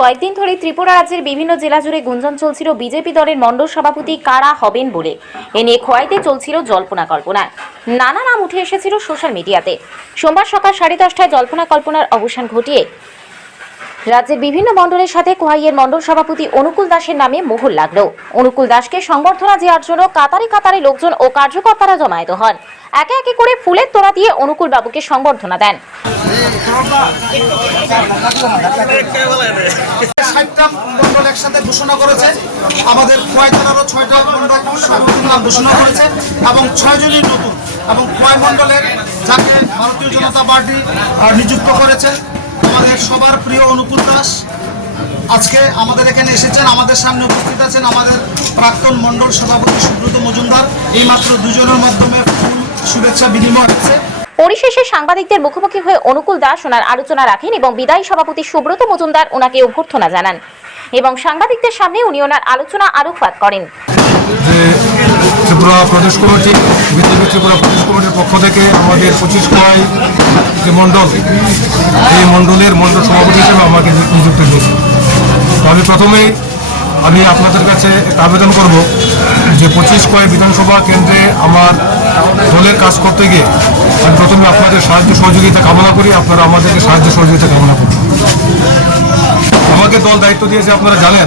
কয়েকদিন ধরে ত্রিপুরা রাজ্যের বিভিন্ন জেলা জুড়ে গুঞ্জন চলছিল বিজেপি দলের মণ্ডল সভাপতি কারা হবেন বলে। এ নিয়ে খোয়াইতে চলছিল জল্পনা কল্পনা। নানা নাম উঠে এসেছিল সোশ্যাল মিডিয়াতে। সোমবার সকাল সাড়ে দশটায় জল্পনা কল্পনার অবসান ঘটিয়ে রাজ্যের বিভিন্ন মণ্ডলের সাথে কোহাইয়ের মণ্ডল সভাপতি অনুকূল দাসের নামে মোহর লাগল। অনুকূল দাসকে সংবর্ধনা দেওয়ার জন্য কাতারে কাতারে লোকজন ও কার্যকর্তারা জমায়েত হন। একে একে করে ফুলের তোড়া দিয়ে অনুকূল বাবুকে সংবর্ধনা দেন। এবং মন্ডলের যাকে ভারতীয় জনতা পার্টি নিযুক্ত করেছে। আমাদের সবার প্রিয় অনুকূল দাস। আজকে আমাদের এখানে এসেছেন, আমাদের সামনে উপস্থিত আছেন আমাদের প্রাক্তন মন্ডল সভাপতি সুব্রত মজুমদার। এই মাত্র দুজনের মাধ্যমে শুভেচ্ছা বিনিময় হয়েছে পরিশেষে সাংবাদিকদের মুখোমুখি হয়ে অনুকূল দাস ওনার আলোচনা রাখেন এবং বিদায়ী সভাপতি সুব্রত মজুমদার ওনাকে অভ্যর্থনা জানান। এবং সাংবাদিকদের সামনে উনি ওনার আলোচনা আলোকপাত করেন। যে ত্রিপুরা প্রদেশ কমিটি, বিজেপি ত্রিপুরা প্রদেশ কমিটির পক্ষ থেকে আমাদের পঁচিশ কয় যে মণ্ডল, এই মণ্ডলের মণ্ডল সভাপতি হিসেবে আমাকে নিযুক্ত দিয়েছে আমি প্রথমেই আমি আপনাদের কাছে আবেদন করব যে পঁচিশ কয় বিধানসভা কেন্দ্রে আমার দলের কাজ করতে গিয়ে আমি প্রথমে আপনাদের সাহায্য সহযোগিতা কামনা করি, আপনারা আমাদেরকে সাহায্য সহযোগিতা কামনা করুন। আমাকে দল দায়িত্ব দিয়েছে, আপনারা জানেন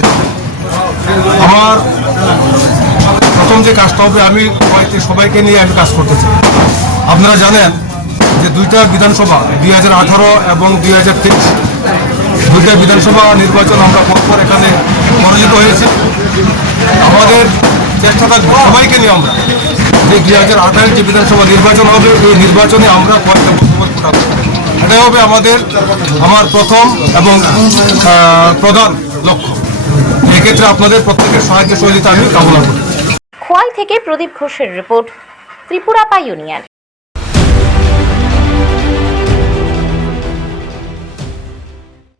প্রথম যে কাজটা হবে, আমি সবাইকে সবাইকে নিয়ে আমি কাজ করতে চাই। আপনারা জানেন যে দুইটা বিধানসভা, দুই হাজার আঠারো এবং দুই হাজার তেইশ, দুইটা বিধানসভা নির্বাচন আমরা পরপর এখানে পরাজিত হয়েছে। আমাদের চেষ্টা থাকবে সবাইকে নিয়ে আমরা যে দুই হাজার আঠারো যে বিধানসভা নির্বাচন হবে, এই নির্বাচনে আমরা কয়েকটা বক্তব্য ফোটাবো। এটাই হবে আমাদের, আমার প্রথম এবং প্রধান লক্ষ্য। এক্ষেত্রে আপনাদের প্রত্যেকের সাহায্য সহযোগিতা আমি কামনা করি। থেকে প্রদীপ ঘোষের রিপোর্ট ত্রিপুরা পাই ইউনিয়ন।